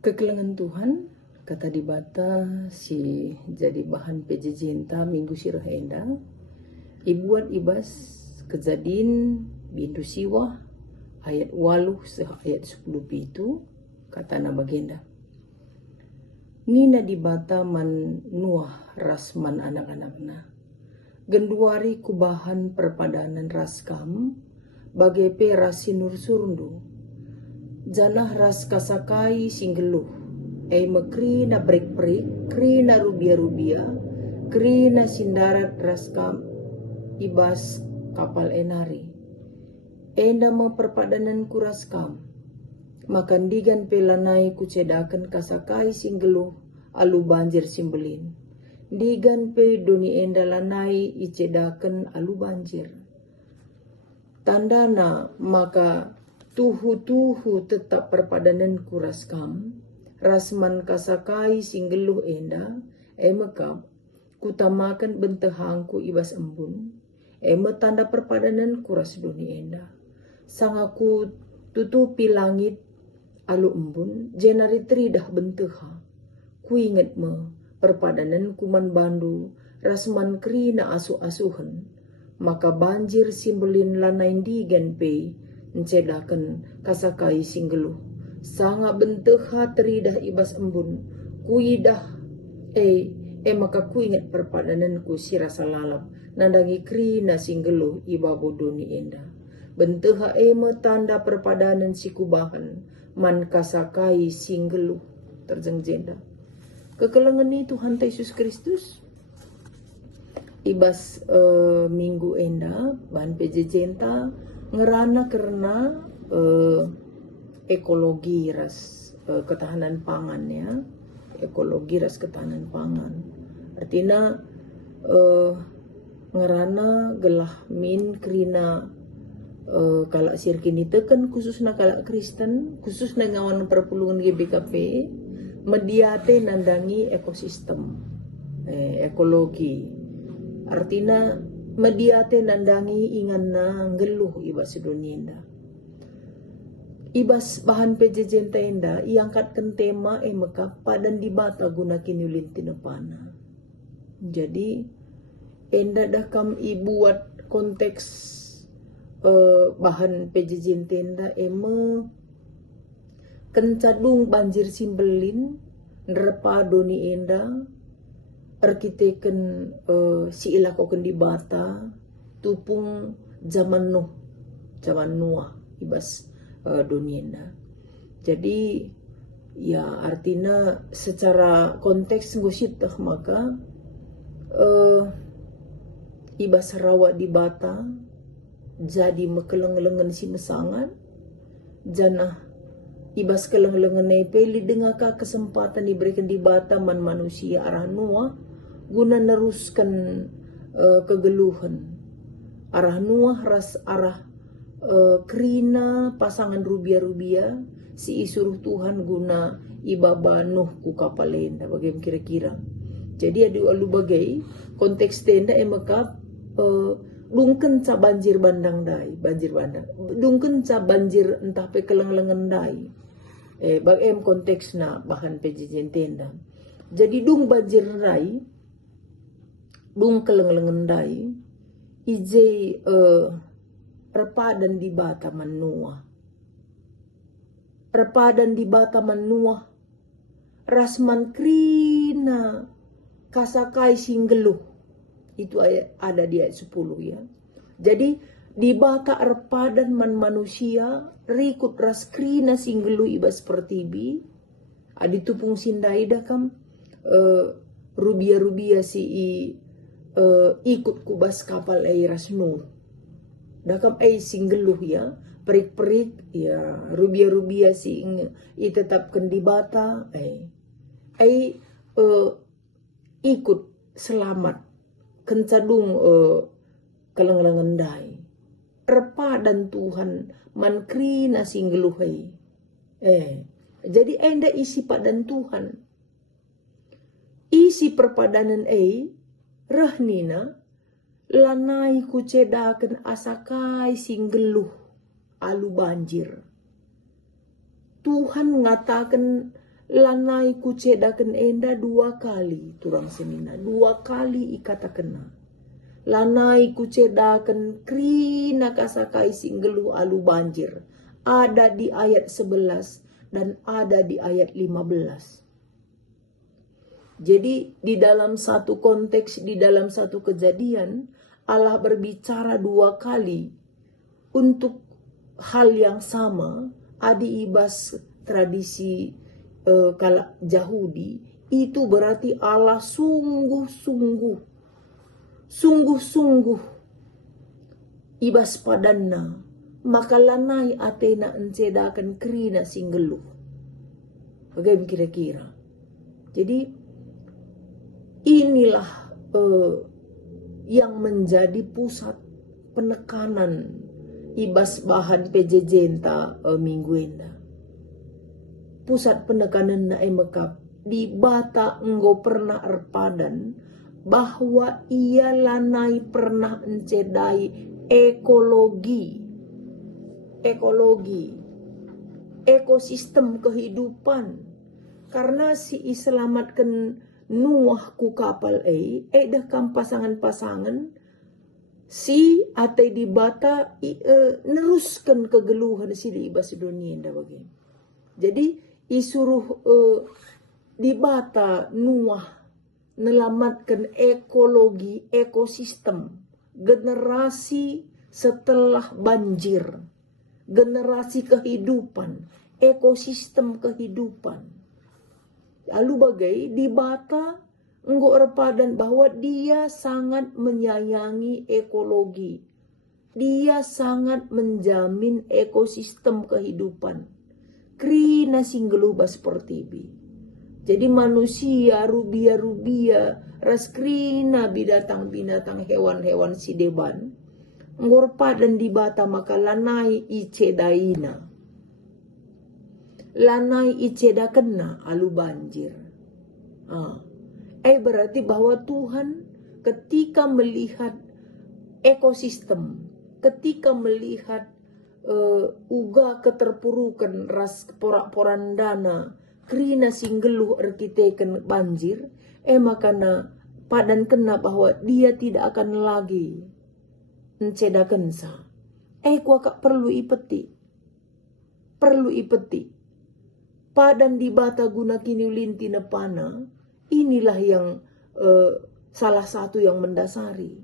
Kekelengan Tuhan, kata di bata si jadi bahan pejejenta minggu sirah enda. Ibuat ibas kejadin bintu siwah ayat 8 seh ayat 10 itu kata na bagenda. Nina di bata man nuah rasman anak-anakna. Genduari kubahan perpadanan raskam bagai pe rasinur surundu. Janah ras kasakai singgeluh, mekri na break-break, kri na rubia-rubia, kri na sindarat raskam, ibas kapal enari. Enda perpadanan ku raskam, makandigan pelanai ku cedakan kasakai singgeluh, alu banjir simbelin. Digan pe doni enda lanai icedakan alu banjir. Tandana maka tuhu-tuhu tetap perpadanan kuraskam, rasman kasakai singgeluh enda, mekap, kutamakan bentehangku ibas embun, tanda perpadanan kuras duni enda. Sangaku tutupi langit alu embun, jenari teridah benteha, ku inget me, perpadanan kuman bandu, rasman krina asu-asuhan, maka banjir simbelin lanain digan pe, mencedakan kasakai singgeluh. Sanga benteha teridah ibas embun. Kuidah maka ku ingat perpadananku si rasa lalap. Nandangi krina singgeluh iba bodoni enda. Benteha tanda perpadanan si kubahan. Man kasakai singgeluh. Terjengjenda. Kekelengan ni Tuhan Yesus Kristus. Ibas minggu enda ban pejejenta ngerana karena ekologi ras ketahanan pangan ya, ekologi ras ketahanan pangan. Artinya ngerana gelah min krina kalau sirkini tekan khususnya kalau Kristen, khususnya ngawan perpulungan GBKP mediate nandangi ekosistem ekologi. Artinya mediate nandangi ingan na ngeluh ibas sedunia. Ibas bahan pejejenta enda iangkatkan tema mekap padan dibata guna kinulin tinepana. Jadi enda dakam ibuat konteks bahan pejejenta enda kencadung banjir simbelin nerpa doni enda arkiteken si ilakoken di bata tupung zaman Nuh ibas dunienda. Jadi ya artinya secara konteks ngusitah maka ibas rawa di bata jadi mekeleng-lengan si mesangan janah ibas keleng-lengan nepeli dengaka kesempatan diberikan di bata man manusia arah Nuh guna neruskan kegeluhan arah Nuh ras arah krina pasangan rubia-rubia si isuruh Tuhan guna ibaba Nuh ku kapalenda bagaimana kira-kira. Jadi ada alu bagai konteks tenda mekap dungken ca banjir bandang dai banjir bandang dungken ca banjir entah pe keleng-lengan dai bagaimana konteksna bahan pejejen tenda. Jadi dung banjir dai dung keleng-lengan dai ije repadan di bata manua repadan di bata manua rasman krina kasakai singgeluh itu ayat ada di ayat 10 ya. Jadi di bata repadan man manusia rikut ras krina singgeluh ibas pertibi aditupung sindai dakam rubia-rubia si ikut kubas kapal ras Nuh. Dakam singgeluh ya, perik-perik ya, rubia-rubia si tetapkan di bata ikut selamat kencadung keleng-lengan dai. Repadan Tuhan man krina singgeluh jadi enda isi padan Tuhan. Isi perpadanan rahnina lanai ku cedakan asakai singgeluh alu banjir. Tuhan mengatakan lanai kucedakan enda 2 kali turang senina, 2 kali ikata kena. Lanai kucedakan krina kasakai singgelu alu banjir. Ada di ayat 11 dan ada di ayat 15. Jadi di dalam satu konteks, di dalam satu kejadian, Allah berbicara 2 kali untuk hal yang sama. Adi ibas tradisi kalau Yahudi, itu berarti Allah sungguh-sungguh ibas padanna, maka lanai atena encedakan krina singgelu. Bagaimana kira-kira? Jadi inilah yang menjadi pusat penekanan ibas bahan PJJ minggu ini. Pusat penekanan na emekap di bata enggo pernah erpadan bahwa ia lanai pernah encedai ekosistem kehidupan, karena si iselamatkan Nuah ku kapal dah kam pasangan-pasangan si ate di bata neruskan kegeluhan si di ibas dunia nda bagi. Jadi isuruh di bata Nuah nelamatkan ekosistem generasi setelah banjir, generasi kehidupan, ekosistem kehidupan. Lalu bagai di bata enggo erpadan bahwa dia sangat menyayangi ekologi, dia sangat menjamin ekosistem kehidupan. Krina singgeluba seperti ini. Jadi manusia, rubia, raskrina binatang-binatang, hewan-hewan sideban. Ngorpadan di bata maka lanai icedaina. Lanai iceda kena alu banjir. Berarti bahwa Tuhan ketika melihat ekosistem, ketika melihat uga keterpurukan ras porak-porandana krina singgeluh arkiteken banjir, makana padan kena bahwa dia tidak akan lagi mencedakan sa. Kuaka perlu ipeti padan di bata guna kini ulinti nepana. Inilah yang salah satu yang mendasari.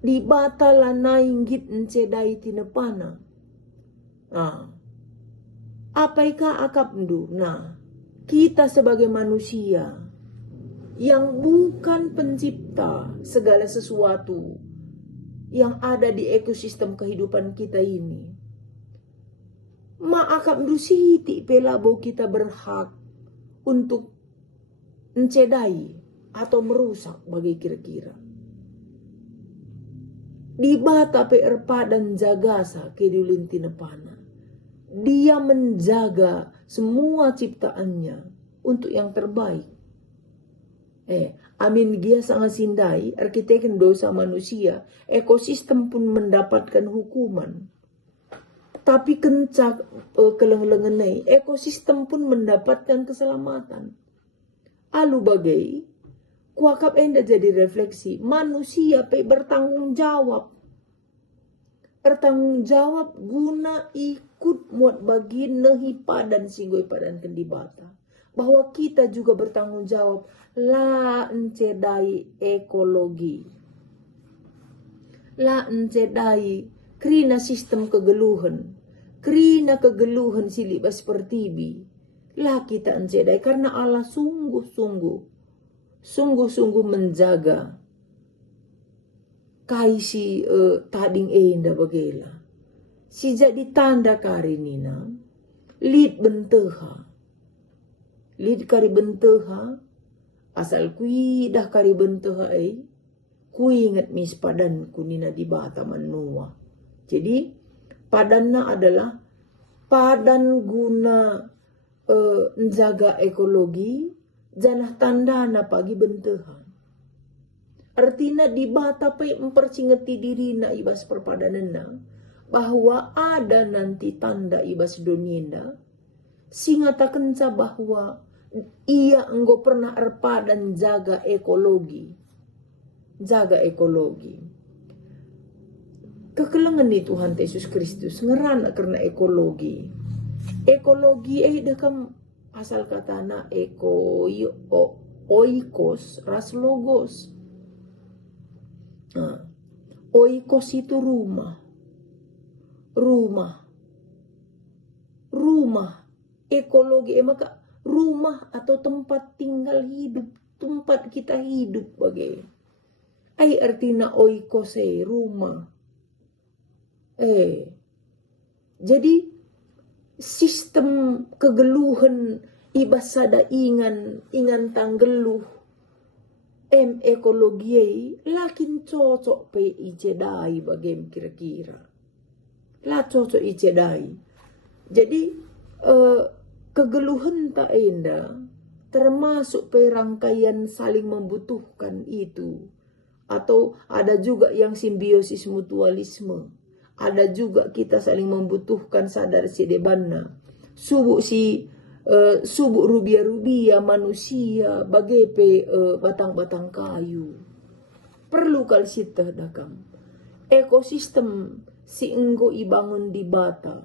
Di bata lanai ngit encedai tinepana. Apaikah akap ndu? Kita sebagai manusia yang bukan pencipta segala sesuatu yang ada di ekosistem kehidupan kita ini. Akap ndu siti pelabo kita berhak untuk encedai atau merusak bagi kira-kira. Di bata PRPA dan jagasa kedulin tinepana. Dia menjaga semua ciptaannya untuk yang terbaik. Amin dia sangat sindai, arkiteken dosa manusia, ekosistem pun mendapatkan hukuman. Tapi kencak keleng-lengenai, ekosistem pun mendapatkan keselamatan. Alu bagai kuakap enda jadi refleksi, manusia bertanggung jawab. Bertanggung jawab guna ikut muat bagi nehi padan singgoi padan kendibata. Bahwa kita juga bertanggung jawab la encedai ekologi. La encedai krina sistem kegeluhan. Krina kegeluhan silibas seperti bi. La kita encedai karena Allah sungguh-sungguh menjaga kaisi tading enda bagela. Si jadi tanda karinina lid benteha. Lid kari benteha asal kui dah kari benteha kui ingat mis padan kunina di bata manua. Jadi padanna adalah padan guna menjaga ekologi janah tandana pagi bentehan. Artinya di bata pe mempercingeti diri na ibas perpadanana bahwa ada nanti tanda ibas dunia singatakan bahwa ia enggo pernah erpa dan jaga ekologi. Jaga ekologi. Kekelengan ni Tuhan Yesus Kristus ngerana karena ekologi. Ekologi dekam asal katana oikos ras logos. Nah, oikos itu rumah. Rumah. Ekologi maka rumah atau tempat tinggal hidup, tempat kita hidup bagai. Artinya oikos rumah. Jadi sistem kegeluhan ibasada ingan tanggeluh ekologi lakin cocok pe icedai bagem kira-kira. Lah cocok icedai. Jadi kegeluhan tak enda termasuk pe rangkaian saling membutuhkan itu. Atau ada juga yang simbiosis mutualisme. Ada juga kita saling membutuhkan sadar si debana. Subuk rubia manusia bagepe batang-batang kayu. Perlu kal sita dakam. Ekosistem si enggo ibangun di bata.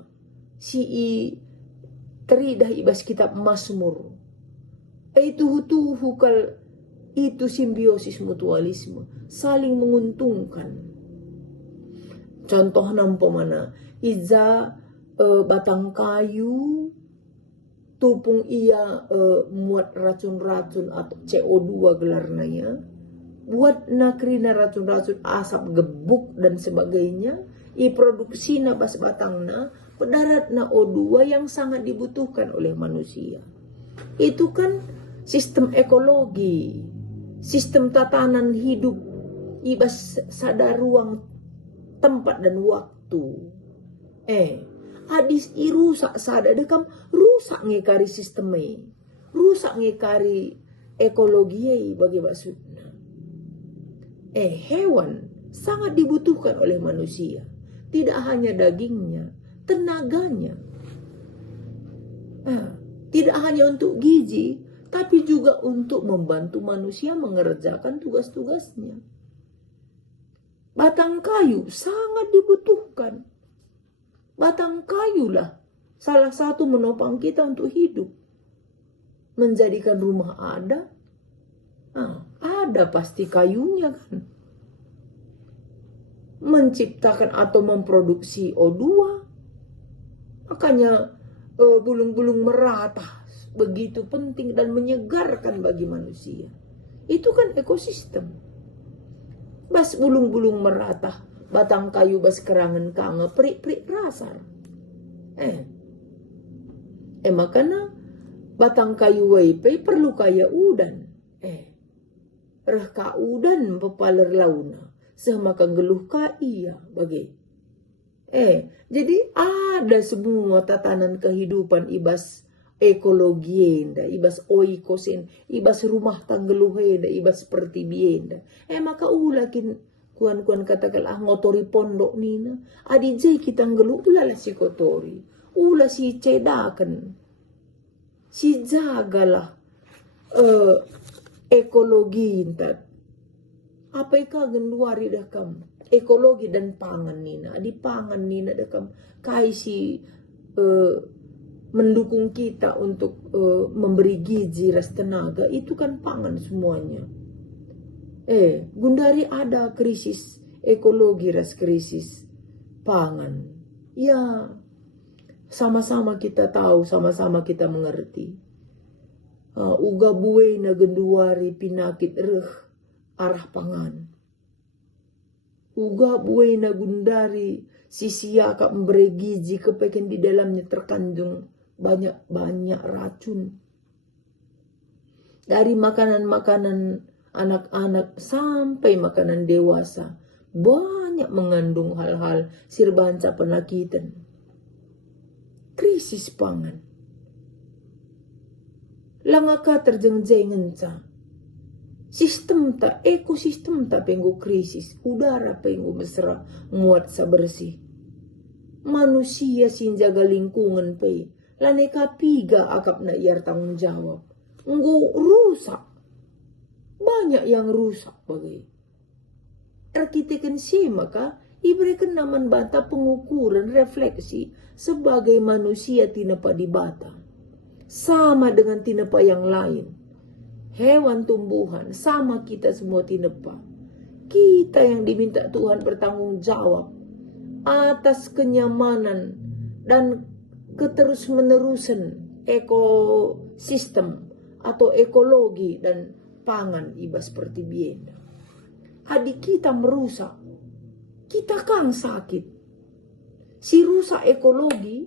Teridah ibas kitab Mazmur. Tuhu kal itu simbiosis mutualisme. Saling menguntungkan. Contoh nampo mana iza batang kayu tupung ia muat racun-racun atau CO2 gelarnanya buat nakrina racun-racun asap gebuk dan sebagainya produksi bas batangna pedarat na O2 yang sangat dibutuhkan oleh manusia. Itu kan sistem ekologi, sistem tatanan hidup ibas sadar ruang tempat dan waktu. Hadis rusak sada dekam rusak ngekari sistemnya. Rusak ngekari ekologi bagi maksudnya. Hewan sangat dibutuhkan oleh manusia. Tidak hanya dagingnya, tenaganya. Tidak hanya untuk gizi, tapi juga untuk membantu manusia mengerjakan tugas-tugasnya. Batang kayu sangat dibutuhkan. Batang kayulah salah satu menopang kita untuk hidup. Menjadikan rumah ada. Ada pasti kayunya kan. Menciptakan atau memproduksi O2. Makanya bulung-bulung merata begitu penting dan menyegarkan bagi manusia. Itu kan ekosistem. Bas bulung-bulung merata, batang kayu bas kerangan kanga, perik-perik rasar. Makanya batang kayu waipe perlu kaya udan. Reh ka udan pepaler launa, semakan geluh ka iya bagi. Jadi ada semua tatanan kehidupan ibas ekologi enda, ibas oikosen, ibas rumah tanggeluh enda, ibas seperti bienda. Maka ulakin kuan katakanlah ngotori pondok nina, adi jai kita ngeluh ulah si kotori, ulah si cedakan, si jagalah ekologi intat. Apa ika genduari dah kam ekologi dan pangan nina, di pangan nina dah kam kai si mendukung kita untuk memberi gizi ras tenaga, itu kan pangan semuanya. Gundari ada krisis ekologi ras krisis pangan. Ya, sama-sama kita tahu, sama-sama kita mengerti. Uga buwe na genduari pinakit arah pangan. Uga buwe na gundari sisia kak memberi gizi kepeken di dalamnya terkandung banyak racun. Dari makanan-makanan anak-anak sampai makanan dewasa banyak mengandung hal-hal sirbanca penakitan. Krisis pangan. Langaka terjengjengan ca. Sistem tak, ekosistem tak penggu krisis, udara penggu mesra muat sa bersih. Manusia sin jaga lingkungan pe, laneka piga akap na iar tanggung jawab. Nggo rusak. Banyak yang rusak bagai. Arkiteken si maka iberikan naman bata pengukuran refleksi sebagai manusia tinapa di bata. Sama dengan tinapa yang lain. Hewan tumbuhan sama kita semua tinapa. Kita yang diminta Tuhan bertanggung jawab atas kenyamanan dan keterus-menerusan ekosistem atau ekologi dan pangan iba seperti biasa. Adik kita merusak, kita kan sakit. Si rusak ekologi,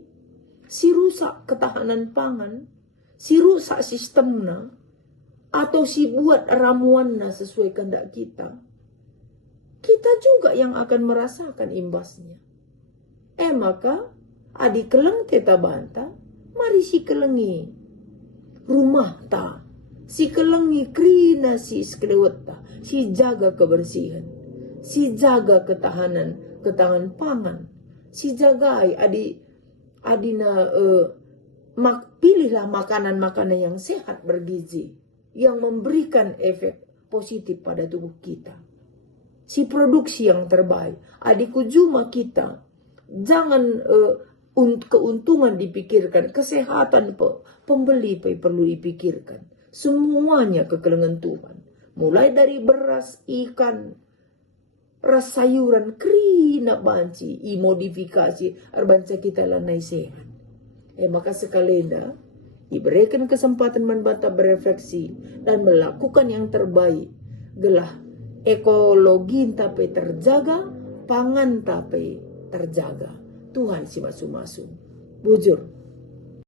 si rusak ketahanan pangan, si rusak sistemnya, atau si buat ramuannya sesuai kehendak kita. Kita juga yang akan merasakan imbasnya. Maka adik keleng teta banta, mari si kelengi rumah ta, si kelengi krina si skelewet ta, si jaga kebersihan, si jaga ketahanan pangan, si jagai adina pilihlah makanan-makanan yang sehat bergizi, yang memberikan efek positif pada tubuh kita. Si produksi yang terbaik. Adikku cuma kita. Jangan keuntungan dipikirkan. Kesehatan pembeli perlu dipikirkan. Semuanya kekelengan Tuhan. Mulai dari beras, ikan, ras sayuran, krina banci, modifikasi, arbanca kita lanai sehat. Maka sekalenda, diberikan kesempatan membata berefleksi dan melakukan yang terbaik. Gelah ekologi tapi terjaga, pangan tapi terjaga. Tuhan si masu-masu. Bujur.